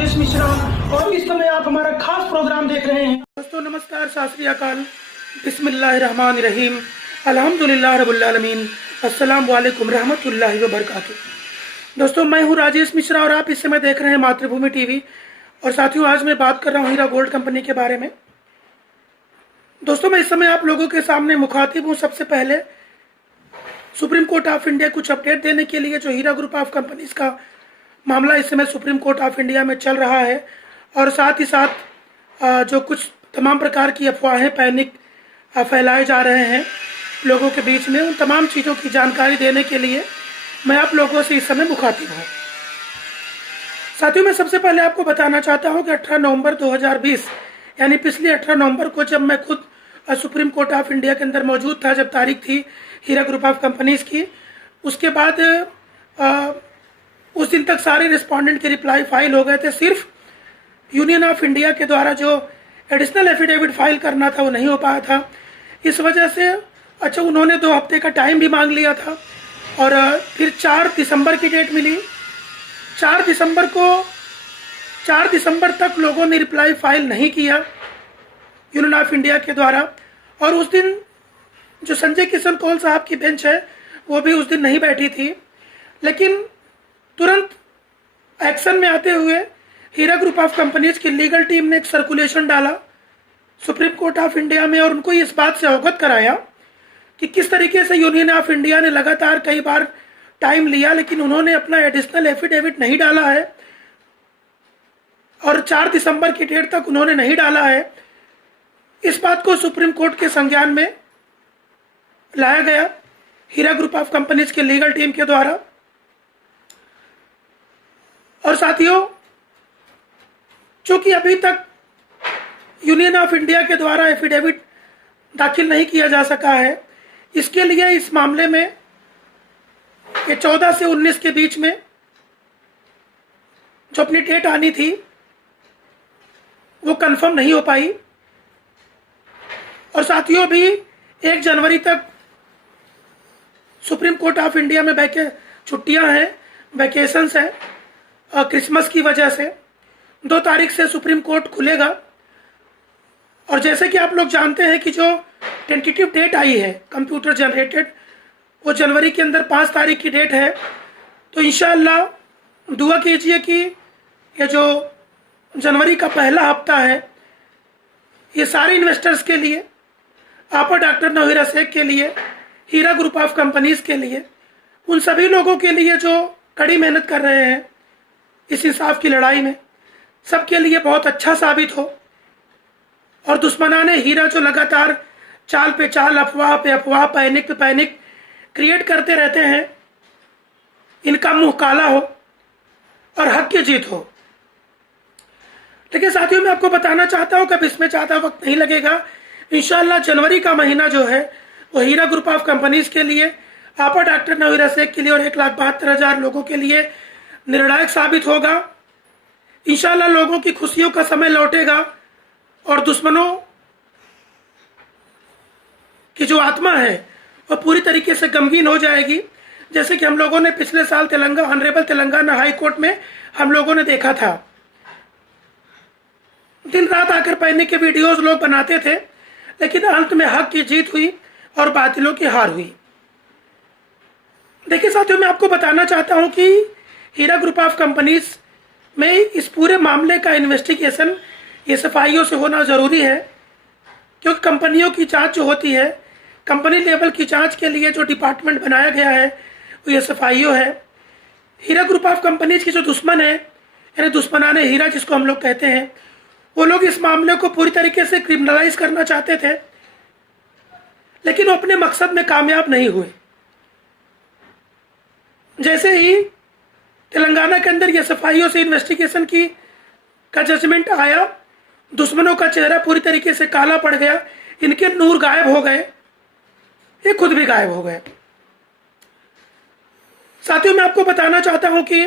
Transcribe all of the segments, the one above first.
राजेश मिश्रा और इस समय आप हमारा खास प्रोग्राम देख रहे हैं। दोस्तों नमस्कार, सत श्री अकाल, बिस्मिल्लाहिर्रहमानिर्रहीम, अल्हम्दुलिल्लाह रब्बिल आलमीन, अस्सलाम वालेकुम रहमतुल्लाहि व बरकातुहू। दोस्तों मैं हूं राजेश मिश्रा और आप इस समय देख रहे हैं मातृभूमि टीवी। और साथियों आज मैं बात कर रहा हूं हीरा गोल्ड कंपनी के बारे में। दोस्तों मैं इस समय आप लोगों के सामने मुखातिब हूं सबसे पहले सुप्रीम कोर्ट ऑफ इंडिया कुछ अपडेट देने के लिए। जो हीरा ग्रुप ऑफ कंपनीज का मामला इस समय सुप्रीम कोर्ट ऑफ इंडिया में चल रहा है और साथ ही साथ जो कुछ तमाम प्रकार की अफवाहें पैनिक फैलाए जा रहे हैं लोगों के बीच में, उन तमाम चीज़ों की जानकारी देने के लिए मैं आप लोगों से इस समय मुखातिब हूँ। साथियों मैं सबसे पहले आपको बताना चाहता हूँ कि 18 नवंबर 2020 यानी पिछले 18 नवंबर को जब मैं खुद सुप्रीम कोर्ट ऑफ इंडिया के अंदर मौजूद था, जब तारीख थी हीरा ग्रुप ऑफ कंपनीज़ की, उसके बाद उस दिन तक सारे रिस्पोंडेंट के रिप्लाई फाइल हो गए थे। सिर्फ यूनियन ऑफ इंडिया के द्वारा जो एडिशनल एफिडेविट फाइल करना था वो नहीं हो पाया था। इस वजह से उन्होंने 2 हफ्ते का टाइम भी मांग लिया था और फिर 4 दिसंबर की डेट मिली। 4 दिसंबर तक लोगों ने रिप्लाई फाइल नहीं किया यूनियन ऑफ इंडिया के द्वारा। और उस दिन जो संजय किशन कौल साहब की बेंच है वो भी उस दिन नहीं बैठी थी, लेकिन तुरंत एक्शन में आते हुए हीरा ग्रुप ऑफ कंपनीज की लीगल टीम ने एक सर्कुलेशन डाला सुप्रीम कोर्ट ऑफ इंडिया में और उनको इस बात से अवगत कराया कि किस तरीके से यूनियन ऑफ इंडिया ने लगातार कई बार टाइम लिया लेकिन उन्होंने अपना एडिशनल एफिडेविट नहीं डाला है और 4 दिसंबर की डेट तक उन्होंने नहीं डाला है। इस बात को सुप्रीम कोर्ट के संज्ञान में लाया गया हीरा ग्रुप ऑफ कंपनीज की लीगल टीम के द्वारा। और साथियों चूंकि अभी तक यूनियन ऑफ इंडिया के द्वारा एफिडेविट दाखिल नहीं किया जा सका है, इसके लिए इस मामले में ये 14 से 19 के बीच में जो अपनी डेट आनी थी वो कंफर्म नहीं हो पाई। और साथियों भी 1 जनवरी तक सुप्रीम कोर्ट ऑफ इंडिया में छुट्टियां हैं, वैकेशंस हैं क्रिसमस की वजह से। 2 तारीख से सुप्रीम कोर्ट खुलेगा और जैसे कि आप लोग जानते हैं कि जो टेंटेटिव डेट आई है कंप्यूटर जनरेटेड वो जनवरी के अंदर 5 तारीख की डेट है। तो इंशाअल्लाह दुआ कीजिए कि ये जो जनवरी का पहला हफ्ता है ये सारे इन्वेस्टर्स के लिए, आपा डॉक्टर नौहीरा शेख के लिए, हीरा ग्रुप ऑफ कंपनीज के लिए, उन सभी लोगों के लिए जो कड़ी मेहनत कर रहे हैं इस इंसाफ की लड़ाई में, सबके लिए बहुत अच्छा साबित हो। और दुश्मनाने हीरा जो लगातार चाल पे चाल, अफवाह पे अफवाह, पैनिक पे पैनिक क्रिएट करते रहते हैं, इनका मुंह काला हो और हक की जीत हो। लेकिन साथियों मैं आपको बताना चाहता हूं कि अब इसमें ज़्यादा वक्त नहीं लगेगा। इंशाअल्लाह जनवरी का महीना जो है वो हीरा ग्रुप ऑफ कंपनीज के लिए, आपा डॉक्टर नौहीरा शेख के लिए और 1,72,000 लोगों के लिए निर्णायक साबित होगा। इंशाअल्लाह लोगों की खुशियों का समय लौटेगा और दुश्मनों की जो आत्मा है वो पूरी तरीके से गमगीन हो जाएगी। जैसे कि हम लोगों ने पिछले साल ऑनरेबल तेलंगाना हाई कोर्ट में हम लोगों ने देखा था, दिन रात आकर पहनने के वीडियोस लोग बनाते थे, लेकिन अंत में हक की जीत हुई और बातिलों की हार हुई। देखिए साथियों मैं आपको बताना चाहता हूं कि हीरा ग्रुप ऑफ कंपनीज में इस पूरे मामले का इन्वेस्टिगेशन एसएफआईओ से होना ज़रूरी है, क्योंकि कंपनियों की जांच जो होती है, कंपनी लेवल की जांच के लिए जो डिपार्टमेंट बनाया गया है वो एसएफआईओ है। हीरा ग्रुप ऑफ कंपनीज की जो दुश्मन है यानी दुश्मनाने हीरा जिसको हम लोग कहते हैं, वो लोग इस मामले को पूरी तरीके से क्रिमिनलाइज करना चाहते थे, लेकिन वो अपने मकसद में कामयाब नहीं हुए। जैसे ही तेलंगाना के अंदर एसएफआईओ से इन्वेस्टिगेशन का जजमेंट आया, दुश्मनों का चेहरा पूरी तरीके से काला पड़ गया, इनके नूर गायब हो गए, ये खुद भी गायब हो गए। साथियों मैं आपको बताना चाहता हूं कि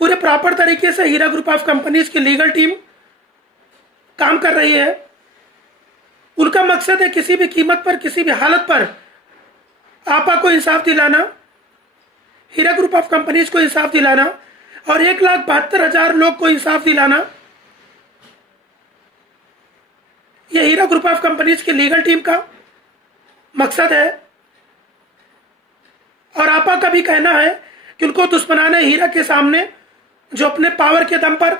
पूरे प्रॉपर तरीके से हीरा ग्रुप ऑफ कंपनीज की लीगल टीम काम कर रही है। उनका मकसद है किसी भी कीमत पर, किसी भी हालत पर आपा को इंसाफ दिलाना, हीरा ग्रुप ऑफ कंपनीज को इंसाफ दिलाना। और 1,72,000 लोग को इंसाफ दिलाना, ये हीरा ग्रुप ऑफ कंपनीज की लीगल टीम का मकसद है। और आपा का भी कहना है कि उनको दुश्मनाने हीरा के सामने जो अपने पावर के दम पर,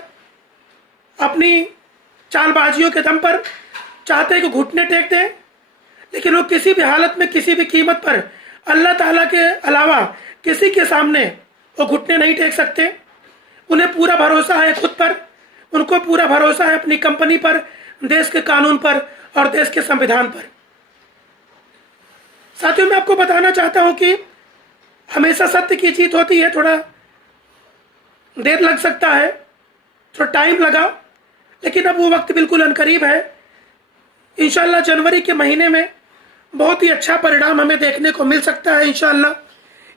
अपनी चालबाजियों के दम पर चाहते हैं कि घुटने टेक दें, लेकिन वो किसी भी हालत में, किसी भी कीमत पर अल्लाह ताला के अलावा किसी के सामने वो घुटने नहीं टेक सकते। उन्हें पूरा भरोसा है खुद पर, उनको पूरा भरोसा है अपनी कंपनी पर, देश के कानून पर और देश के संविधान पर। साथियों, मैं आपको बताना चाहता हूं कि हमेशा सत्य की जीत होती है। थोड़ा देर लग सकता है, थोड़ा टाइम लगा, लेकिन अब वो वक्त बिल्कुल अनकरीब है। इंशाल्लाह जनवरी के महीने में बहुत ही अच्छा परिणाम हमें देखने को मिल सकता है। इंशाल्लाह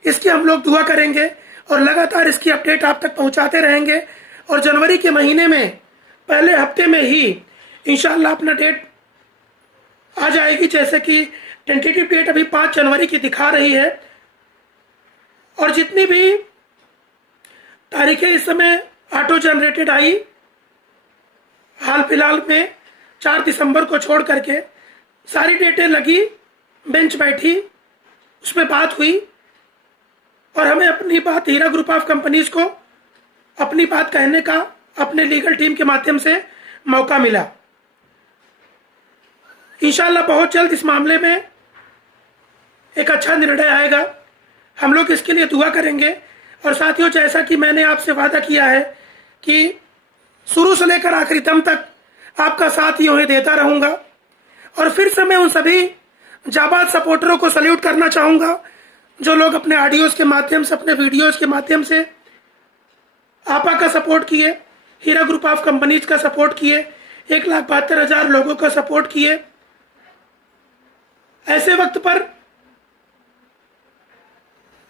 इसकी हम लोग दुआ करेंगे और लगातार इसकी अपडेट आप तक पहुंचाते रहेंगे। और जनवरी के महीने में पहले हफ्ते में ही इंशाल्लाह अपना डेट आ जाएगी, जैसे कि टेंटेटिव डेट अभी 5 जनवरी की दिखा रही है। और जितनी भी तारीखें इस समय ऑटो जनरेटेड आई, हाल फिलहाल में 4 दिसंबर को छोड़ करके सारी डेटें लगी, बेंच बैठी, उसमें बात हुई और हमें अपनी बात हीरा ग्रुप ऑफ कंपनीज को अपनी बात कहने का अपने लीगल टीम के माध्यम से मौका मिला। इंशाल्लाह बहुत जल्द इस मामले में एक अच्छा निर्णय आएगा। हम लोग इसके लिए दुआ करेंगे। और साथियों, जैसा कि मैंने आपसे वादा किया है कि शुरू से लेकर आखिरी दम तक आपका साथ ही उन्हें देता रहूंगा। और फिर से मैं उन सभी जाबाज सपोर्टरों को सल्यूट करना चाहूंगा जो लोग अपने ऑडियोज के माध्यम से, अपने वीडियोज के माध्यम से आपा का सपोर्ट किए, हीरा ग्रुप ऑफ कंपनीज का सपोर्ट किए, 1,72,000 लोगों का सपोर्ट किए। ऐसे वक्त पर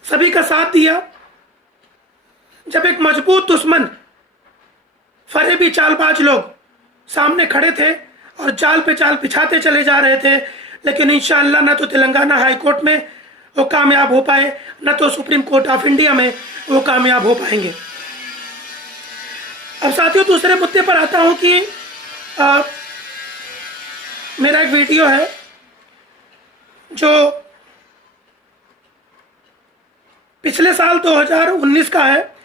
सभी का साथ दिया, जब एक मजबूत दुश्मन, फरेबी चालबाज लोग सामने खड़े थे और जाल पे जाल बिछाते चले जा रहे थे। लेकिन इंशाअल्लाह न तो तेलंगाना हाई कोर्ट में वो कामयाब हो पाए, न तो सुप्रीम कोर्ट ऑफ इंडिया में वो कामयाब हो पाएंगे। अब साथियों, दूसरे मुद्दे पर आता हूं कि मेरा एक वीडियो है जो पिछले साल 2019 का है,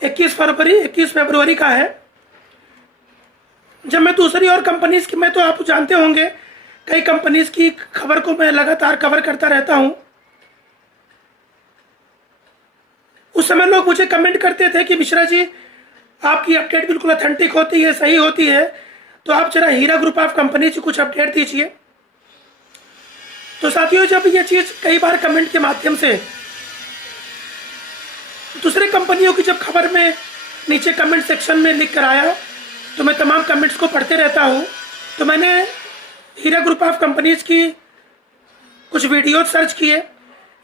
21 फरवरी का है। जब मैं दूसरी और कंपनीज की, मैं तो आप जानते होंगे कई कंपनीज की खबर को मैं लगातार कवर करता रहता हूं। उस समय लोग मुझे कमेंट करते थे कि मिश्रा जी, आपकी अपडेट बिल्कुल ऑथेंटिक होती है, सही होती है, तो आप जरा हीरा ग्रुप ऑफ कंपनी से कुछ अपडेट दीजिए। तो साथियों, जब ये चीज कई बार कमेंट के माध्यम से दूसरे कंपनियों की जब खबर में नीचे कमेंट सेक्शन में लिख कर आया, तो मैं तमाम कमेंट्स को पढ़ते रहता हूं। तो मैंने हीरा ग्रुप ऑफ कंपनीज की कुछ वीडियो सर्च किए,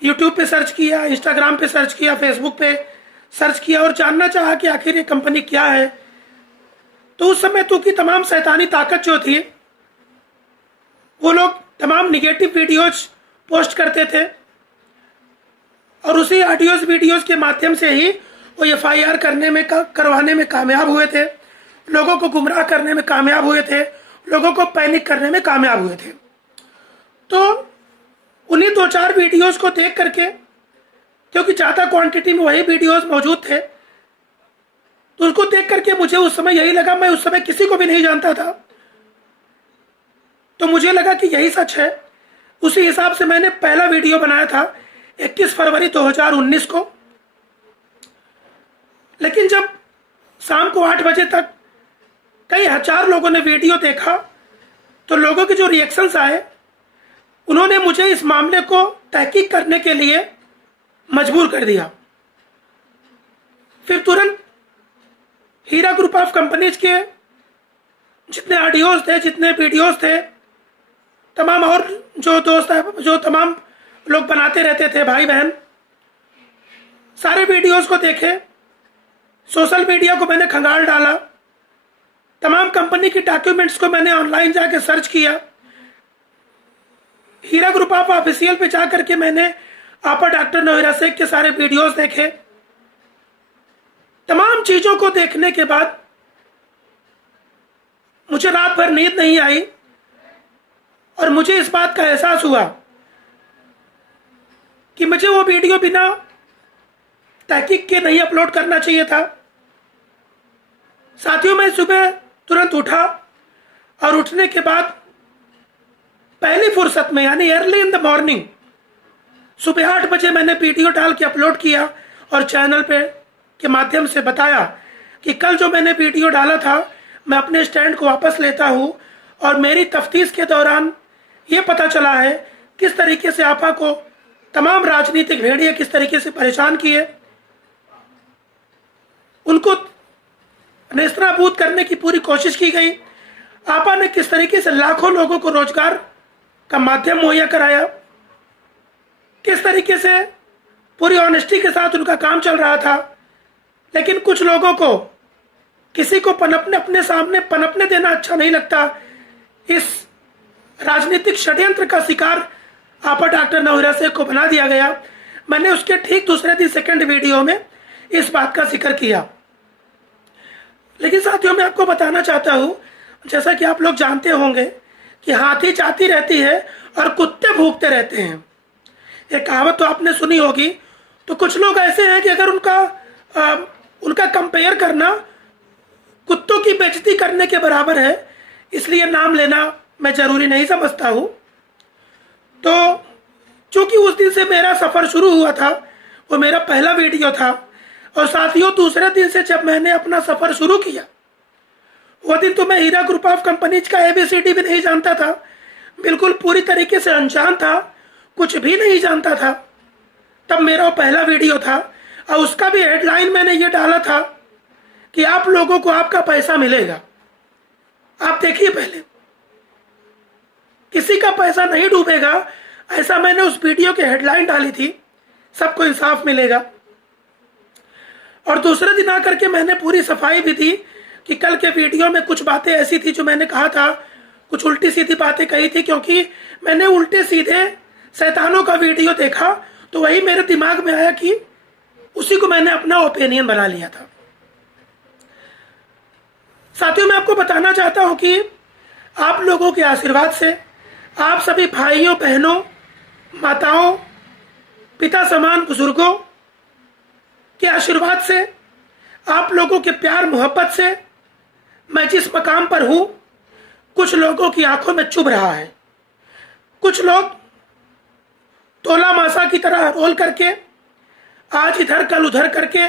यूट्यूब पे सर्च किया, इंस्टाग्राम पे सर्च किया, फेसबुक पे सर्च किया और जानना चाहा कि आखिर ये कंपनी क्या है। तो उस समय तो की तमाम शैतानी ताकत जो थी, वो लोग तमाम निगेटिव वीडियोज पोस्ट करते थे और उसी ऑडियोज वीडियोज के माध्यम से ही वो FIR करवाने में कामयाब हुए थे, लोगों को गुमराह करने में कामयाब हुए थे, लोगों को पैनिक करने में कामयाब हुए थे। तो उन्हीं 2-4 वीडियोस को देख करके, क्योंकि ज़्यादा क्वांटिटी में वही वीडियोस मौजूद थे, तो उसको देख करके मुझे उस समय यही लगा, मैं उस समय किसी को भी नहीं जानता था, तो मुझे लगा कि यही सच है। उसी हिसाब से मैंने पहला वीडियो बनाया था 21 फरवरी 2019 को। लेकिन जब शाम को 8 बजे तक कई हजार लोगों ने वीडियो देखा, तो लोगों के जो रिएक्शंस आए, उन्होंने मुझे इस मामले को तहकीक करने के लिए मजबूर कर दिया। फिर तुरंत हीरा ग्रुप ऑफ कंपनीज के जितने ऑडियोज थे, जितने वीडियोस थे, तमाम और जो दोस्त, जो तमाम लोग बनाते रहते थे, भाई बहन, सारे वीडियोस को देखे, सोशल मीडिया को मैंने खंगाल डाला, तमाम कंपनी की डॉक्यूमेंट्स को मैंने ऑनलाइन जाके सर्च किया, हीरा ग्रुप ऑफ ऑफिशियल पे जा करके मैंने आपा डॉक्टर नोहिरा शेख के सारे वीडियोस देखे। तमाम चीजों को देखने के बाद मुझे रात भर नींद नहीं आई और मुझे इस बात का एहसास हुआ कि मुझे वो वीडियो बिना तहकीक के नहीं अपलोड करना चाहिए था। साथियों, मैं सुबह तुरंत उठा और उठने के बाद पहली फुर्सत में यानी अर्ली इन द मॉर्निंग सुबह 8 बजे मैंने वीडियो डाल के अपलोड किया और चैनल पे के माध्यम से बताया कि कल जो मैंने वीडियो डाला था मैं अपने स्टैंड को वापस लेता हूँ और मेरी तफ्तीश के दौरान ये पता चला है किस तरीके से आपा को तमाम राजनीतिक भेड़िए किस तरीके से परेशान किए, उनको नेस्तनाबूद करने की पूरी कोशिश की गई। आपा ने किस तरीके से लाखों लोगों को रोजगार का माध्यम मुहैया कराया, किस तरीके से पूरी ऑनेस्टी के साथ उनका काम चल रहा था। लेकिन कुछ लोगों को किसी को अपने सामने पनपने देना अच्छा नहीं लगता। इस राजनीतिक षड्यंत्र का शिकार आपा डॉक्टर नौहिरा शेख को बना दिया गया। मैंने उसके ठीक दूसरे दिन सेकंड वीडियो में इस बात का जिक्र किया। लेकिन साथियों, मैं आपको बताना चाहता हूँ, जैसा कि आप लोग जानते होंगे कि हाथी जाती रहती है और कुत्ते भूखते रहते हैं। एक कहावत तो आपने सुनी होगी। तो कुछ लोग ऐसे हैं कि अगर उनका कंपेयर करना कुत्तों की बेइज्जती करने के बराबर है, इसलिए नाम लेना मैं जरूरी नहीं समझता हूँ। तो चूंकि उस दिन से मेरा सफ़र शुरू हुआ था, वो मेरा पहला वीडियो था, और साथियों दूसरे दिन से जब मैंने अपना सफ़र शुरू किया, वो दिन तो मैं हीरा ग्रुप ऑफ कंपनीज का ABCD भी नहीं जानता था, बिल्कुल पूरी तरीके से अनजान था, कुछ भी नहीं जानता था। तब मेरा वो पहला वीडियो था और उसका भी हेडलाइन मैंने ये डाला था कि आप लोगों को आपका पैसा मिलेगा। आप देखिए, पहले किसी का पैसा नहीं डूबेगा, ऐसा मैंने उस वीडियो की हेडलाइन डाली थी, सबको इंसाफ मिलेगा। और दूसरे दिन आकर के मैंने पूरी सफाई भी दी कि कल के वीडियो में कुछ बातें ऐसी थी जो मैंने कहा था, कुछ उल्टी सीधी बातें कही थी, क्योंकि मैंने उल्टे सीधे शैतानों का वीडियो देखा तो वही मेरे दिमाग में आया कि उसी को मैंने अपना ओपिनियन बना लिया था। साथियों, मैं आपको बताना चाहता हूं कि आप लोगों के आशीर्वाद से, आप सभी भाइयों बहनों, माताओं, पिता समान बुजुर्गों के आशीर्वाद से, आप लोगों के प्यार मोहब्बत से मैं जिस मकाम पर हूं, कुछ लोगों की आंखों में चुभ रहा है। कुछ लोग तोला मासा की तरह रोल करके, आज इधर कल उधर करके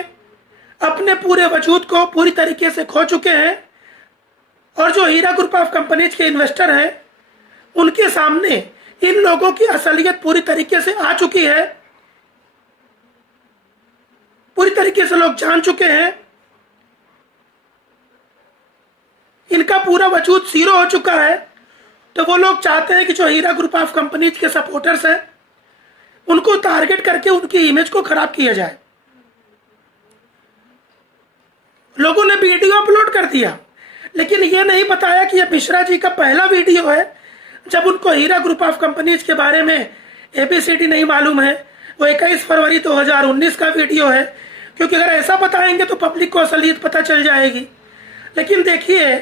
अपने पूरे वजूद को पूरी तरीके से खो चुके हैं। और जो हीरा ग्रुप ऑफ कंपनीज के इन्वेस्टर हैं, उनके सामने इन लोगों की असलियत पूरी तरीके से आ चुकी है, पूरी तरीके से लोग जान चुके हैं। इनका पूरा वजूद जीरो हो चुका है। तो वो लोग चाहते हैं कि जो हीरा ग्रुप ऑफ कंपनीज के सपोर्टर्स हैं, उनको टारगेट करके उनकी इमेज को खराब किया जाए। लोगों ने वीडियो अपलोड कर दिया, लेकिन ये नहीं बताया कि यह मिश्रा जी का पहला वीडियो है जब उनको हीरा ग्रुप ऑफ कंपनीज के बारे में ABCD नहीं मालूम है। वो 21 फरवरी 2019 का वीडियो है, क्योंकि अगर ऐसा बताएंगे तो पब्लिक को असलियत पता चल जाएगी। लेकिन देखिए,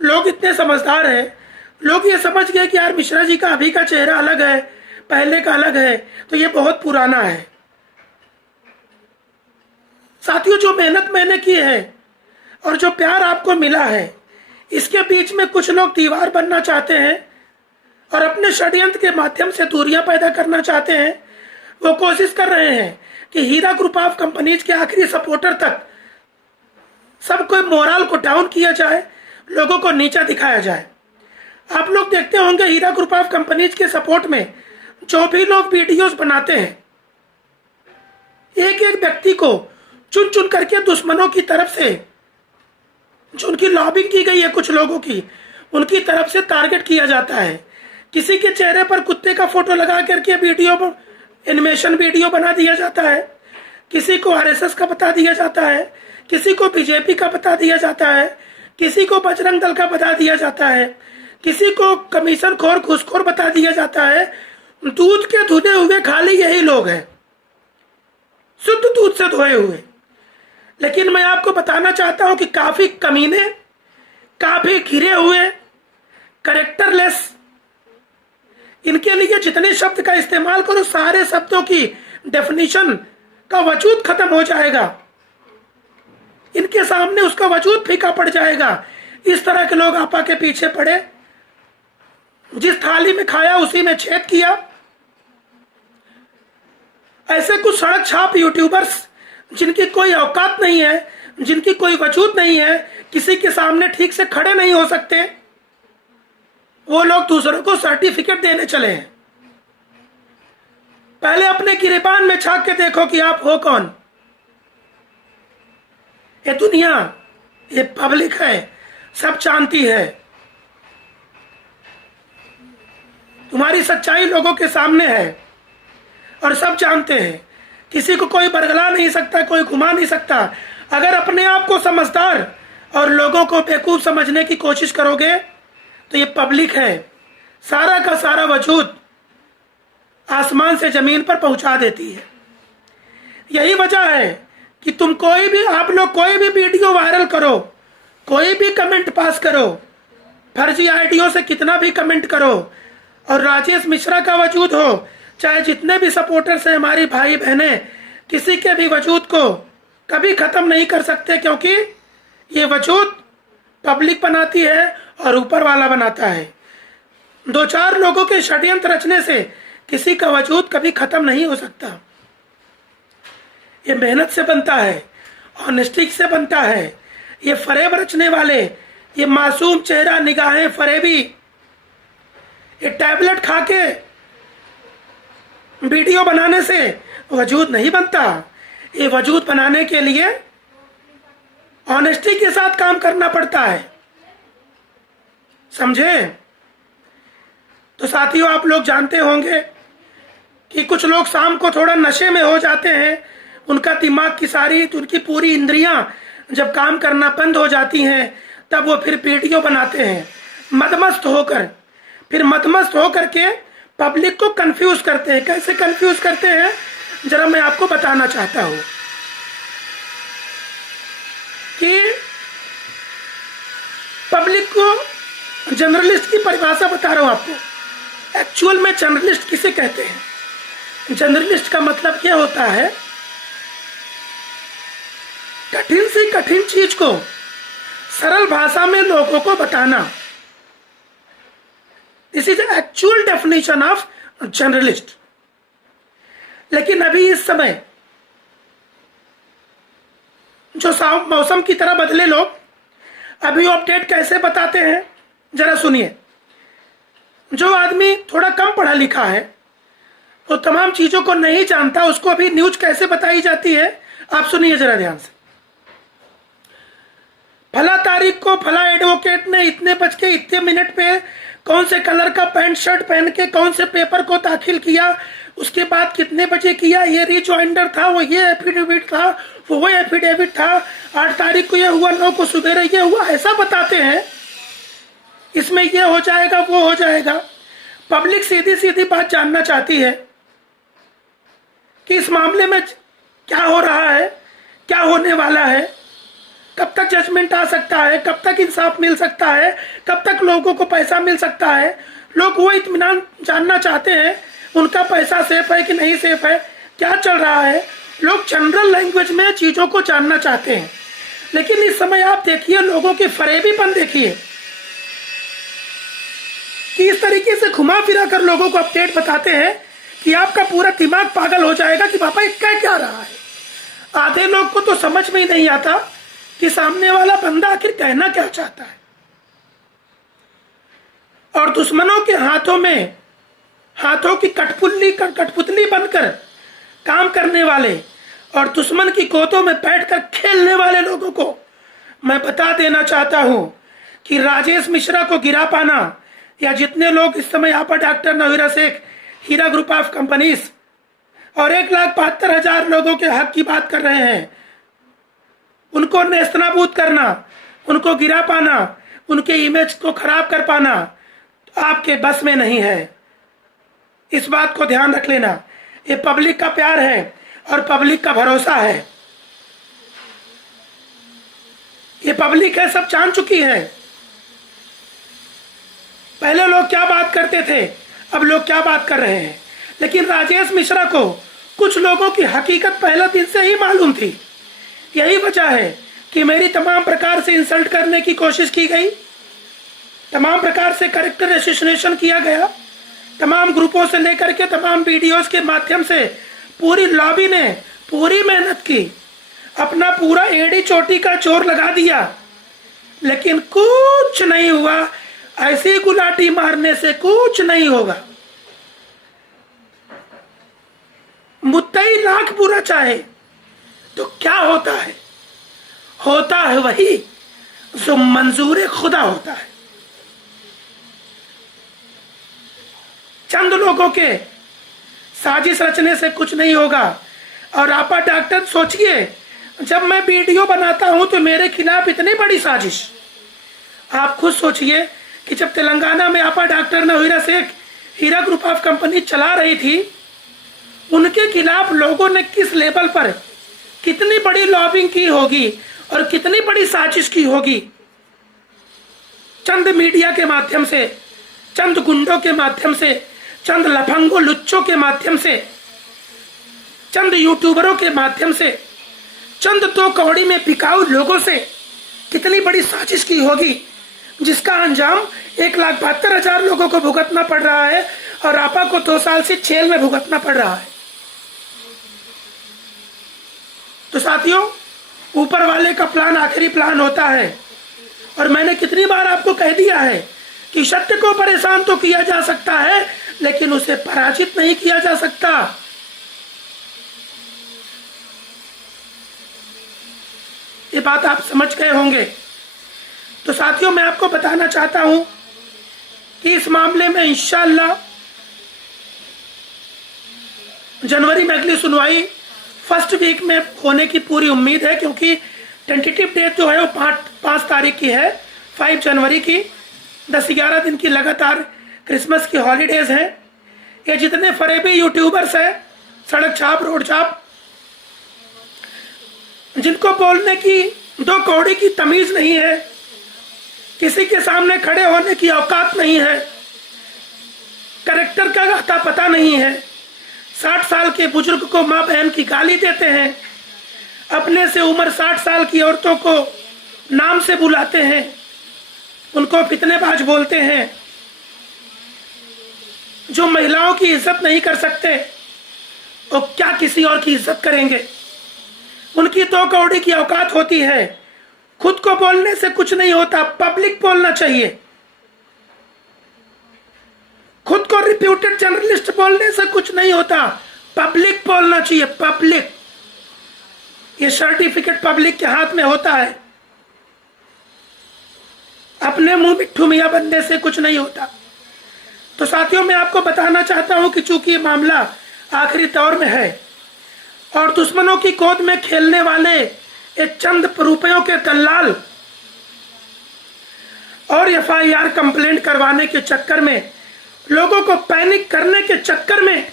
लोग इतने समझदार हैं, लोग ये समझ गए कि यार मिश्रा जी का अभी का चेहरा अलग है, पहले का अलग है, तो ये बहुत पुराना है। साथियों, जो मेहनत मैंने की है और जो प्यार आपको मिला है, इसके बीच में कुछ लोग दीवार बनना चाहते हैं और अपने षड्यंत्र के माध्यम से दूरियां पैदा करना चाहते हैं। वो कोशिश कर रहे हैं कि हीरा ग्रुप ऑफ कंपनीज के आखिरी सपोर्टर तक सबको मोरल को डाउन किया जाए, लोगों को नीचा दिखाया जाए। आप लोग देखते होंगे हीरा ग्रुप ऑफ कंपनीज के सपोर्ट में जो भी लोग वीडियोस बनाते हैं, एक एक व्यक्ति को चुन चुन करके दुश्मनों की तरफ से, जो उनकी लॉबिंग की गई है कुछ लोगों की, उनकी तरफ से टारगेट किया जाता है। किसी के चेहरे पर कुत्ते का फोटो लगा करके वीडियो, एनिमेशन वीडियो बना दिया जाता है, किसी को RSS का बता दिया जाता है, किसी को BJP का बता दिया जाता है, किसी को बजरंग दल का बता दिया जाता है, किसी को कमीशन खोर घूसखोर बता दिया जाता है। दूध के धुले हुए खाली यही लोग हैं, शुद्ध दूध से धोए हुए। लेकिन मैं आपको बताना चाहता हूं कि काफी कमीने, काफी घिरे हुए, करेक्टरलेस, इनके लिए जितने शब्द का इस्तेमाल करो सारे शब्दों की डेफिनेशन का वजूद खत्म हो जाएगा, इनके सामने उसका वजूद फीका पड़ जाएगा। इस तरह के लोग आपा के पीछे पड़े, जिस थाली में खाया उसी में छेद किया। ऐसे कुछ सड़क छाप यूट्यूबर्स जिनकी कोई औकात नहीं है, जिनकी कोई वजूद नहीं है, किसी के सामने ठीक से खड़े नहीं हो सकते, वो लोग दूसरों को सर्टिफिकेट देने चले हैं। पहले अपने गिरेबान में झांक के देखो कि आप हो कौन। ये दुनिया, ये पब्लिक है, सब जानती है। तुम्हारी सच्चाई लोगों के सामने है और सब जानते हैं। किसी को कोई बरगला नहीं सकता, कोई घुमा नहीं सकता। अगर अपने आप को समझदार और लोगों को बेवकूफ समझने की कोशिश करोगे तो ये पब्लिक है, सारा का सारा वजूद आसमान से जमीन पर पहुंचा देती है। यही वजह है कि तुम कोई भी, आप लोग कोई भी वीडियो वायरल करो, कोई भी कमेंट पास करो, फर्जी आईडियों से कितना भी कमेंट करो, और राजेश मिश्रा का वजूद हो, चाहे जितने भी सपोर्टर्स हैं, हमारी भाई बहनें, किसी के भी वजूद को कभी खत्म नहीं कर सकते, क्योंकि ये वजूद पब्लिक बनाती है और ऊपर वाला बनाता है। दो चार लोगों के षड्यंत्र रचने से किसी का वजूद कभी खत्म नहीं हो सकता। ये मेहनत से बनता है, ऑनेस्टी से बनता है। ये फरेब रचने वाले, ये मासूम चेहरा, निगाहें फरेबी, ये टैबलेट खा के वीडियो बनाने से वजूद नहीं बनता। ये वजूद बनाने के लिए ऑनेस्टी के साथ काम करना पड़ता है, समझे? तो साथियों, आप लोग जानते होंगे कि कुछ लोग शाम को थोड़ा नशे में हो जाते हैं, उनका दिमाग की सारी, उनकी पूरी इंद्रियां जब काम करना बंद हो जाती हैं, तब वो फिर वीडियो बनाते हैं मदमस्त होकर। फिर मदमस्त होकर के पब्लिक को कंफ्यूज करते हैं। कैसे कंफ्यूज करते हैं, जरा मैं आपको बताना चाहता हूं कि पब्लिक को जर्नलिस्ट की परिभाषा बता रहा हूं आपको। एक्चुअल में जर्नलिस्ट किसे कहते हैं? जर्नलिस्ट का मतलब यह होता है कठिन से कठिन चीज को सरल भाषा में लोगों को बताना। This is actual definition of journalist. लेकिन अभी इस समय जो मौसम की तरह बदले लोग, अभी अपडेट कैसे बताते हैं जरा सुनिए। जो आदमी थोड़ा कम पढ़ा लिखा है, वो तमाम चीजों को नहीं जानता, उसको अभी न्यूज कैसे बताई जाती है, आप सुनिए जरा ध्यान से। फला तारीख को फला एडवोकेट ने इतने बज के इतने मिनट पे कौन से कलर का पैंट शर्ट पहन के कौन से पेपर को दाखिल किया, उसके बाद कितने बजे किया, ये रिजॉइंडर था, वो ये एफिडेविट था, वो एफिडेविट था, 8 तारीख को ये हुआ, 9 को सुबह ये हुआ, ऐसा बताते हैं। इसमें ये हो जाएगा, वो हो जाएगा। पब्लिक सीधी सीधी बात जानना चाहती है कि इस मामले में क्या हो रहा है, क्या होने वाला है, कब तक जजमेंट आ सकता है, कब तक इंसाफ मिल सकता है, कब तक लोगों को पैसा मिल सकता है। लोग वो इत्मीनान जानना चाहते हैं, उनका पैसा सेफ है कि नहीं सेफ है, क्या चल रहा है। लोग जनरल लैंग्वेज में चीजों को जानना चाहते हैं। लेकिन इस समय आप देखिए, लोगों की फरेबीपन देखिए कि इस तरीके से घुमा फिरा कर लोगों को अपडेट बताते हैं कि आपका पूरा दिमाग पागल हो जाएगा कि पापा ये क्या रहा है। आधे लोग को तो समझ में ही नहीं आता कि सामने वाला बंदा आखिर कहना क्या चाहता है। और दुश्मनों के हाथों में, हाथों की कठपुतली बनकर काम करने वाले और दुश्मन की गोदों में बैठकर खेलने वाले लोगों को मैं बता देना चाहता हूं कि राजेश मिश्रा को गिरा पाना, या जितने लोग इस समय यहाँ पर doctor Nowhera Shaikh, Heera group of companies और 1,72,000 लोगों के हक की बात कर रहे हैं, उनको नेस्तनाबूद करना, उनको गिरा पाना, उनके इमेज को खराब कर पाना आपके बस में नहीं है। इस बात को ध्यान रख लेना। ये पब्लिक का प्यार है और पब्लिक का भरोसा है। ये पब्लिक है, सब जान चुकी है। पहले लोग क्या बात करते थे, अब लोग क्या बात कर रहे हैं। लेकिन राजेश मिश्रा को कुछ लोगों की हकीकत पहले दिन से ही मालूम थी। यही वजह है कि मेरी तमाम प्रकार से इंसल्ट करने की कोशिश की गई, तमाम प्रकार से कैरेक्टर असोसिएशन किया गया, तमाम ग्रुपों से लेकर के तमाम वीडियोस के माध्यम से पूरी लॉबी ने पूरी मेहनत की, अपना पूरा एड़ी चोटी का जोर लगा दिया, लेकिन कुछ नहीं हुआ। ऐसी गुलाटी मारने से कुछ नहीं होगा। मुद्दई लाख बुरा चाहे तो क्या होता है? होता है वही जो मंजूर खुदा होता है। चंद लोगों के साजिश रचने से कुछ नहीं होगा। और आपा डॉक्टर सोचिए, जब मैं वीडियो बनाता हूं तो मेरे खिलाफ इतनी बड़ी साजिश। आप खुद सोचिए कि जब तेलंगाना में आपा doctor Nowhera Shaikh Heera group of company चला रही थी, उनके खिलाफ लोगों ने किस लेवल पर कितनी बड़ी लॉबिंग की होगी और कितनी बड़ी साजिश की होगी। चंद मीडिया के माध्यम से, चंद गुंडों के माध्यम से, चंद लफंगों लुच्चों के माध्यम से, चंद यूट्यूबरों के माध्यम से, चंद दो कौड़ी में बिकाऊ लोगों से कितनी बड़ी साजिश की होगी, जिसका अंजाम 1,72,000 लोगों को भुगतना पड़ रहा है और आपा को 2 साल से जेल में भुगतना पड़ रहा है। तो साथियों, ऊपर वाले का प्लान आखिरी प्लान होता है। और मैंने कितनी बार आपको कह दिया है कि सत्य को परेशान तो किया जा सकता है, लेकिन उसे पराजित नहीं किया जा सकता। ये बात आप समझ गए होंगे। तो साथियों, मैं आपको बताना चाहता हूं कि इस मामले में इंशाअल्लाह जनवरी में अगली सुनवाई फर्स्ट वीक में होने की पूरी उम्मीद है, क्योंकि टेंटेटिव डेट जो है वो 5 तारीख की है, 5 जनवरी की। 10-11 दिन की लगातार क्रिसमस की हॉलीडेज हैं। ये जितने फरेबी यूट्यूबर्स हैं, सड़क छाप, रोड छाप, जिनको बोलने की 2 कौड़ी की तमीज नहीं है, किसी के सामने खड़े होने की औकात नहीं है, कैरेक्टर का अता पता नहीं है, 60 साल के बुजुर्ग को माँ बहन की गाली देते हैं, अपने से उम्र 60 साल की औरतों को नाम से बुलाते हैं, उनको फितनेबाज बोलते हैं। जो महिलाओं की इज्जत नहीं कर सकते वो क्या किसी और की इज्जत करेंगे। उनकी 2 कौड़ी की औकात होती है। खुद को बोलने से कुछ नहीं होता, पब्लिक बोलना चाहिए। खुद को रिप्यूटेड जर्नलिस्ट बोलने से कुछ नहीं होता, पब्लिक बोलना चाहिए। पब्लिक, ये सर्टिफिकेट पब्लिक के हाथ में होता है। अपने मुंह मिट्ठू मियां बनने से कुछ नहीं होता। तो साथियों, मैं आपको बताना चाहता हूं कि चूंकि ये मामला आखिरी दौर में है और दुश्मनों की गोद में खेलने वाले ये चंद रुपयों के दलाल और FIR कंप्लेंट करवाने के चक्कर में, लोगों को पैनिक करने के चक्कर में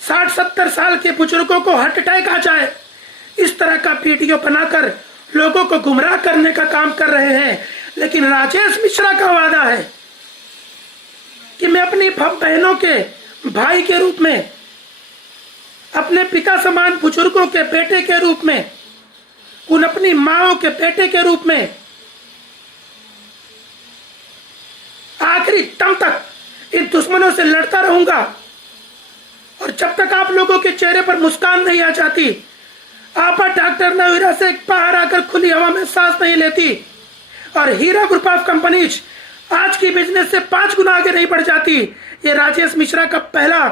60-70 साल के बुजुर्गों को हार्ट अटैक आ जाए, इस तरह का वीडियो बनाकर लोगों को गुमराह करने का काम कर रहे हैं। लेकिन राजेश मिश्रा का वादा है कि मैं अपनी बहनों के भाई के रूप में, अपने पिता समान बुजुर्गों के बेटे के रूप में, उन अपनी माओं के बेटे के रूप में आखिरी दम तक इन दुश्मनों से लड़ता रहूंगा। और जब तक आप लोगों के चेहरे पर मुस्कान नहीं आ जाती, आपा डॉक्टर नवीरा शेख बाहर आकर खुली हवा में सांस नहीं लेती और हीरा ग्रुप ऑफ कंपनीज आज की बिजनेस से 5 गुना आगे नहीं बढ़ जाती, ये राजेश मिश्रा का पहला,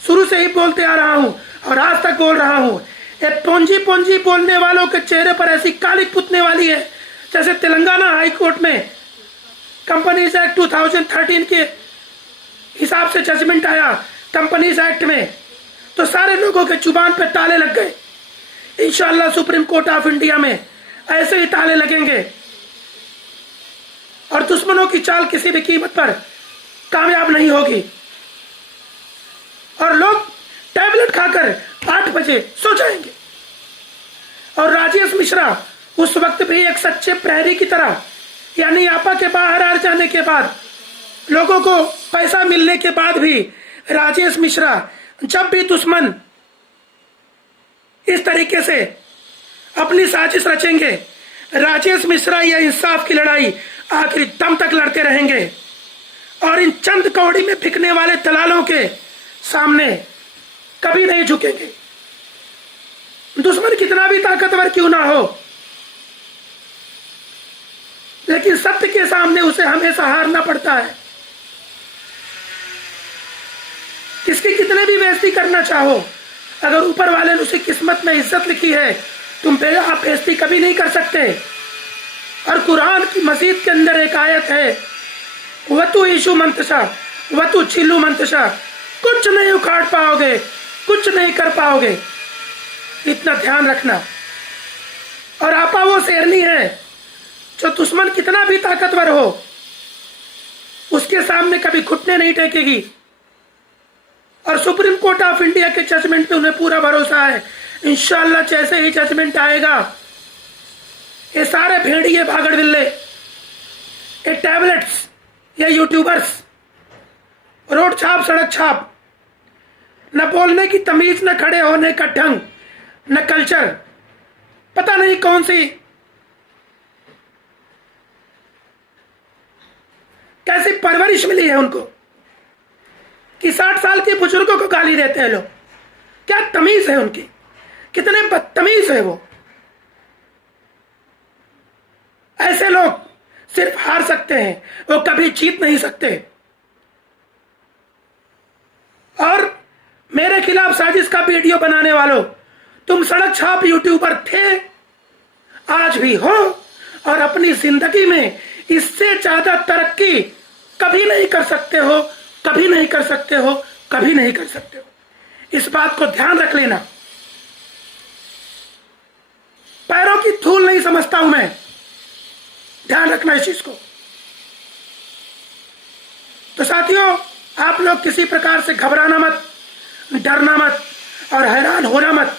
शुरू से ही बोलते आ रहा हूं और आज तक बोल रहा हूं। ये पोंजी बोलने वालों के चेहरे पर ऐसी काली पुतने वाली है, जैसे तेलंगाना हाई कोर्ट में कंपनीज एक्ट 2013 के हिसाब से जजमेंट आया कंपनीज एक्ट में, तो सारे लोगों के जुबान पे ताले लग गए। इंशाअल्लाह सुप्रीम कोर्ट ऑफ इंडिया में ऐसे ही ताले लगेंगे और दुश्मनों की चाल किसी भी कीमत पर कामयाब नहीं होगी और लोग टैबलेट खाकर 8 बजे सो जाएंगे और राजेश मिश्रा उस वक्त भी एक सच्चे प्रहरी की तरह, यानी आपा के बाहर आ जाने के बाद, लोगों को पैसा मिलने के बाद भी राजेश मिश्रा जब भी दुश्मन इस तरीके से अपनी साजिश रचेंगे, राजेश मिश्रा यह इंसाफ की लड़ाई आखिरी दम तक लड़ते रहेंगे और इन चंद कौड़ी में बिकने वाले दलालों के सामने कभी नहीं झुकेंगे। दुश्मन कितना भी ताकतवर क्यों ना हो, लेकिन सत्य के सामने उसे हमेशा हारना पड़ता है। किसकी कितने भी बेइज्जती करना चाहो, अगर ऊपर वाले ने उसे किस्मत में इज्जत लिखी है, तुम आप बेइज्जती कभी नहीं कर सकते। और कुरान की मजीद के अंदर एक आयत है, वतु ईशु मंतशा वतु छिल्लू मंतशा, कुछ नहीं उखाड़ पाओगे, कुछ नहीं कर पाओगे, इतना ध्यान रखना। और आपा वो शेरनी है जो दुश्मन कितना भी ताकतवर हो, उसके सामने कभी घुटने नहीं टेकेगी। और सुप्रीम कोर्ट ऑफ इंडिया के जजमेंट पे उन्हें पूरा भरोसा है। इंशाल्लाह जैसे ही जजमेंट आएगा, ये सारे भेड़िए भागड़ बिल्ले, ये टैबलेट्स, ये यूट्यूबर्स, रोड छाप सड़क छाप, न बोलने की तमीज, न खड़े होने का ढंग, न कल्चर, पता नहीं कौन सी कैसी परवरिश मिली है उनको कि 60 साल के बुजुर्गों को गाली देते हैं लोग। क्या तमीज है उनकी, कितने बदतमीज है वो। ऐसे लोग सिर्फ हार सकते हैं, वो कभी जीत नहीं सकते। और मेरे खिलाफ साजिश का वीडियो बनाने वालों, तुम सड़क छाप यूट्यूबर थे, आज भी हो, और अपनी जिंदगी में इससे ज्यादा तरक्की कभी नहीं कर सकते हो, कभी नहीं कर सकते हो, कभी नहीं कर सकते हो। इस बात को ध्यान रख लेना। पैरों की धूल नहीं समझता हूं मैं, ध्यान रखना इस चीज को। तो साथियों, आप लोग किसी प्रकार से घबराना मत, डरना मत और हैरान होना मत।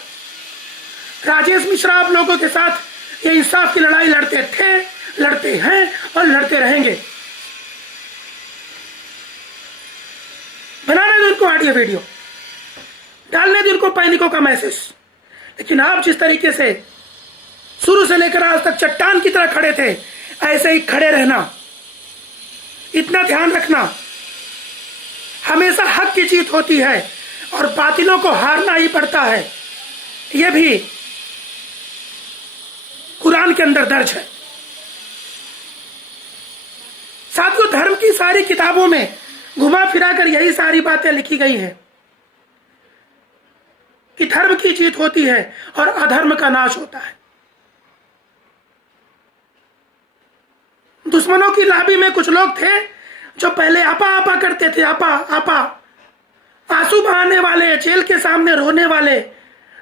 राजेश मिश्रा आप लोगों के साथ ये इंसाफ की लड़ाई लड़ते थे, लड़ते हैं और लड़ते रहेंगे। बनाने दो उनको ऑडियो वीडियो, डालने दो उनको पैनिकों का मैसेज। लेकिन आप जिस तरीके से शुरू से लेकर आज तक चट्टान की तरह खड़े थे, ऐसे ही खड़े रहना। इतना ध्यान रखना, हमेशा हक की जीत होती है और बातिलों को हारना ही पड़ता है। यह भी कुरान के अंदर दर्ज है। साथियों, धर्म की सारी किताबों में घुमा फिरा कर यही सारी बातें लिखी गई हैं कि धर्म की जीत होती है और अधर्म का नाश होता है। दुश्मनों की लाबी में कुछ लोग थे जो पहले आपा आपा करते थे, आपा आपा, आंसू बहाने वाले, जेल के सामने रोने वाले,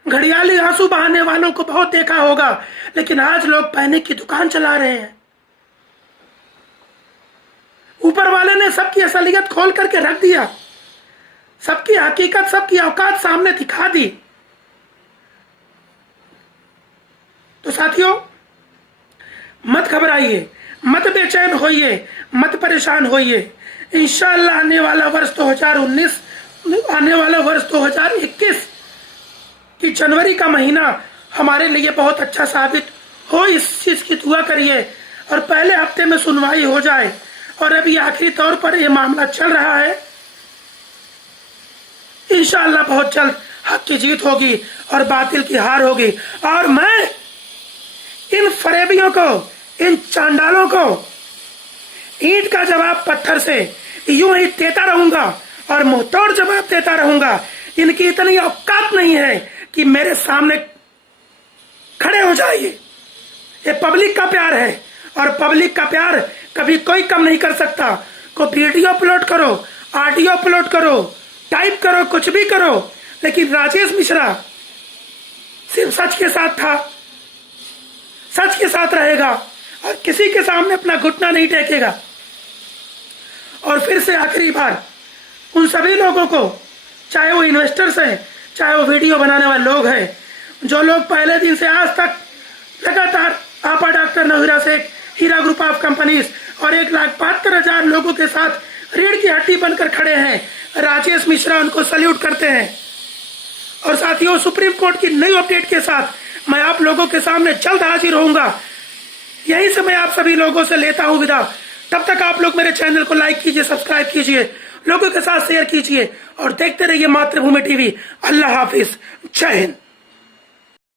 घड़ियाली आंसू बहाने वालों को बहुत देखा होगा। लेकिन आज लोग पैनिक की दुकान चला रहे हैं। ऊपर वाले ने सबकी असलियत खोल करके रख दिया, सबकी हकीकत, सबकी औकात सामने दिखा दी। तो साथियों, मत घबराइए, मत बेचैन होइए, मत परेशान होइए। इंशाअल्लाह आने वाला वर्ष 2021 की जनवरी का महीना हमारे लिए बहुत अच्छा साबित हो, इस चीज की दुआ करिए। और पहले हफ्ते में सुनवाई हो जाए। और अभी आखिरी तौर पर यह मामला चल रहा है। इंशाअल्लाह बहुत जल्द हक की जीत होगी और बातिल की हार होगी। और मैं इन फरेबियों को, इन चांडालों को ईंट का जवाब पत्थर से यूं ही देता रहूंगा और मुंहतोड़ जवाब देता रहूंगा। इनकी इतनी औकात नहीं है कि मेरे सामने खड़े हो जाइए। ये पब्लिक का प्यार है और पब्लिक का प्यार कभी कोई कम नहीं कर सकता। को वीडियो अपलोड करो, ऑडियो अपलोड करो, टाइप करो, कुछ भी करो, लेकिन राजेश मिश्रा सिर्फ सच के साथ था, सच के साथ रहेगा और किसी के सामने अपना घुटना नहीं टेकेगा। और फिर से आखिरी बार उन सभी लोगों को, चाहे वो इन्वेस्टर्स हैं, चाहे वो वीडियो बनाने वाले लोग हैं, जो लोग पहले दिन से आज तक लगातार आपा doctor Nowhera Shaikh, Heera group of companies और 1,72,000 लोगों के साथ रीढ़ की हड्डी बनकर खड़े हैं। राजेश मिश्रा उनको सल्यूट करते हैं। और साथियों, सुप्रीम कोर्ट की नई अपडेट के साथ मैं आप लोगों के सामने जल्द हाजिर होऊंगा। यहीं से मैं आप सभी लोगों से लेता हूं विदा। तब तक आप लोग मेरे चैनल को लाइक कीजिए, सब्सक्राइब कीजिए, लोगों के साथ शेयर कीजिए और देखते रहिए मातृभूमि टीवी। अल्लाह हाफिज, जय हिंद।